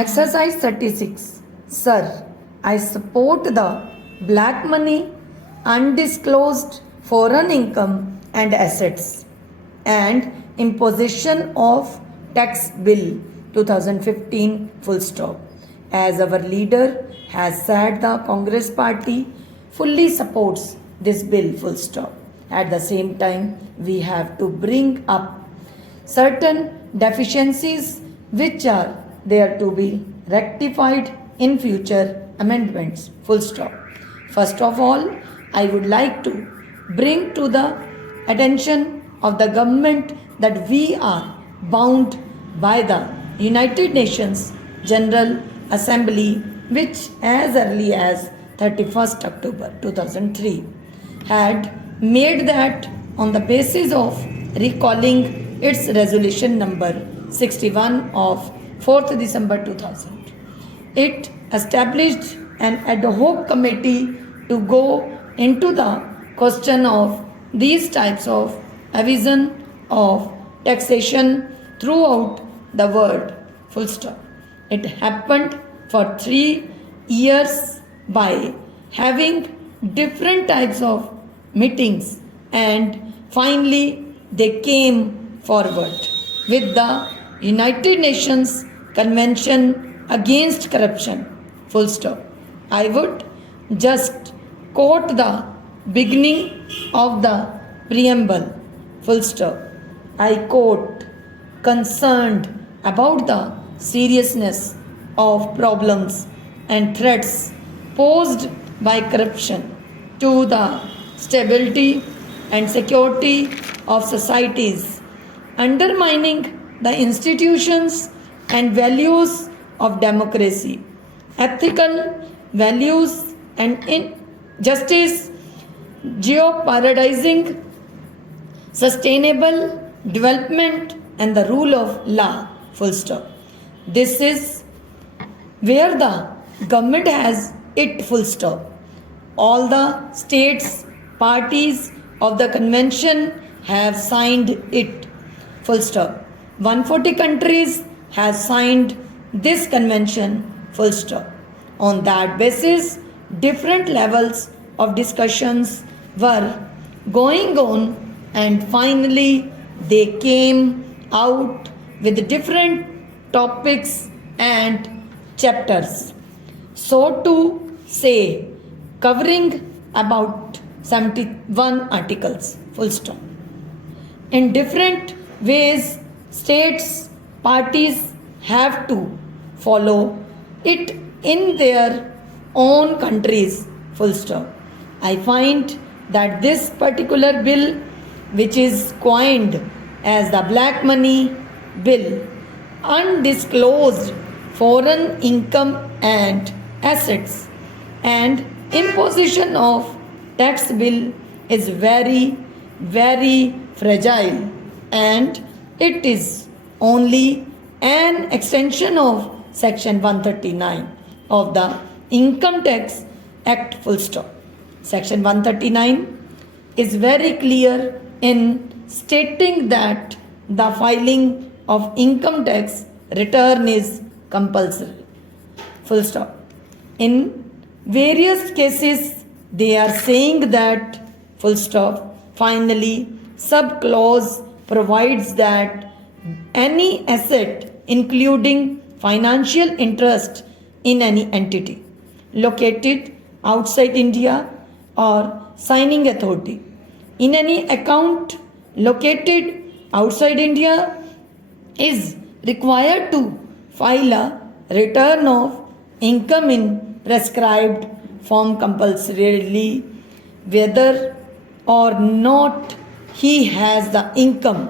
Exercise 36. Sir, I support the black money, undisclosed foreign income and assets, and imposition of tax bill 2015 full stop. As our leader has said, the Congress party fully supports this bill full stop. At the same time, we have to bring up certain deficiencies which are there to be rectified in future amendments full stop. First of all, I would like to bring to the attention of the government that we are bound by the United Nations General Assembly, which as early as 31st October 2003 had made that on the basis of recalling its resolution number 61 of 4th December 2000. It established an ad hoc committee to go into the question of these types of evasion of taxation throughout the world. Full stop. It happened for 3 years by having different types of meetings, and finally they came forward with the United Nations Convention Against Corruption. Full stop. I would just quote the beginning of the preamble. Full stop. I quote, concerned about the seriousness of problems and threats posed by corruption to the stability and security of societies, undermining the institutions and values of democracy, ethical values and justice, jeopardizing sustainable development and the rule of law. Full stop. This is where the government has it full stop. All the states, parties of the convention have signed it. Full stop. 140 countries have signed this convention. Full stop. On that basis, different levels of discussions were going on, and finally they came out with different topics and chapters. So to say, covering about 71 articles. Full stop. In different ways, states, parties have to follow it in their own countries. Full stop. I find that this particular bill, which is coined as the black money bill, undisclosed foreign income and assets, and imposition of tax bill, is very, very fragile, and it is only an extension of section 139 of the Income Tax Act. Full stop. Section 139 is very clear in stating that the filing of income tax return is compulsory. Full stop. In various cases, they are saying that, full stop, finally, sub-clause provides that any asset, including financial interest in any entity located outside India or signing authority, in any account located outside India, is required to file a return of income in prescribed form compulsorily, whether or not he has the income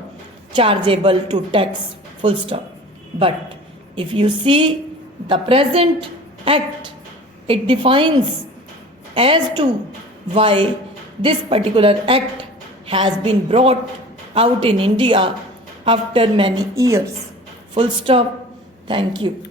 chargeable to tax. Full stop. But if you see the present act, it defines as to why this particular act has been brought out in India after many years. Full stop. Thank you.